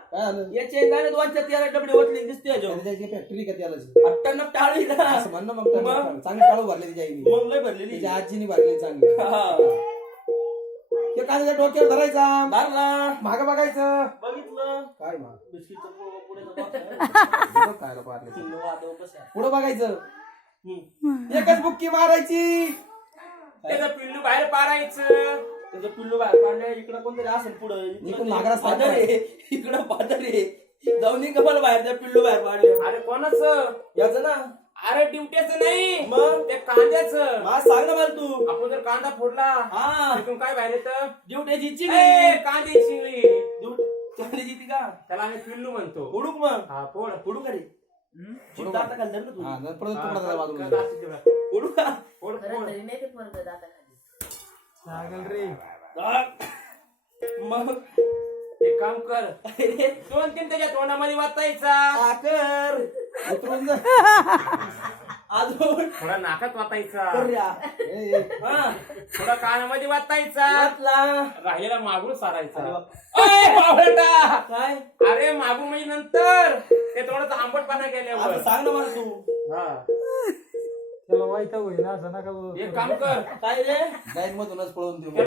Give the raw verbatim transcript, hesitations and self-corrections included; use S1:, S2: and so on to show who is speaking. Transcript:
S1: काय झालं
S2: या चेंगाने दोनच्या तेरा डबडे ओतले दिसते अजून
S1: त्याची फॅक्टरी का त्याला
S2: अट्टांना टाळी ना
S1: असं म्हणणं मग त्यानं चांगली टाळू भरली तिच्या आईने
S2: मग लय भरलेली
S1: तिच्या आजीने भरली चांगली
S2: हा.
S1: ते कांद्याच्या डोक्यावर धरायचा
S2: धरला
S1: मागं बघायचं
S2: बघितलं
S1: काय मग
S2: बिस्किटचं पुढं- पुढे जाऊ.
S1: खायला पारले
S2: किल्लो वादव कसं आहे.
S1: पुढं बघायचं
S2: हम्म.
S1: एकच बुक्की मारायची
S3: त्याचं पिल्लू बाहेर पाडायचं.
S2: त्याचं पिल्लू बाहेर काढलं इकडं कोणतरी असेल पुढं
S1: इकडून नागरा साफ
S2: पादर आहे इकडं पादर आहे जाऊन कमाल बाहेर त्या पिल्लू बाहेर पाडलं
S3: अरे कोणाचं?
S2: याचं ना
S3: अरे ड्युट्याचं नाही
S2: मग
S3: ते कांद्याचं.
S2: मला सांग ना मला तू
S3: आपण जर कांदा फोडला
S2: हा
S3: तिथून काय बाहेर येतं?
S2: ड्युट्याची
S3: ए,
S2: चिंगली
S3: कांद्याची चिंगली.
S2: चिंगलीची ती का
S3: त्याला आम्ही पिल्लू म्हणतो.
S2: उडूक मग
S3: हा फोड.
S2: उडू का रे चिंता आता घाल ना तू
S1: हा नंतर परत तुकडा त्याला
S3: हा,
S1: बाजूला
S3: का- का- का-
S2: उडू का
S3: फोड
S4: खरं
S3: फोड.
S4: तरी नाही ते पोरगं दाताखाली.
S2: मग
S3: एक काम कर,
S2: अरे
S3: दोन तीन त्याच्या तोंडामध्ये वाचायचा.
S2: आकर
S1: उतरून जा
S2: अजून
S3: थोडा नाकात वाचायचा.
S2: करूया
S1: ए, ए.
S2: हा
S3: थोडा कानामध्ये वाचायचा.
S2: वाचला
S3: राहिलेला मागून सारायचा.
S2: अरे वा.
S3: अय, बावळटा!
S2: काय
S3: अरे मागून म्हणजे नंतर ते थोडं आंबटपणा
S2: आता
S3: गेल्यावर.
S2: सांग ना मला तू
S3: हा
S5: त्याला वाईट होईल असं नका बोलू.
S3: एक काम कर,
S2: काय रे
S1: डायरेक्ट मधूनच पळून देऊ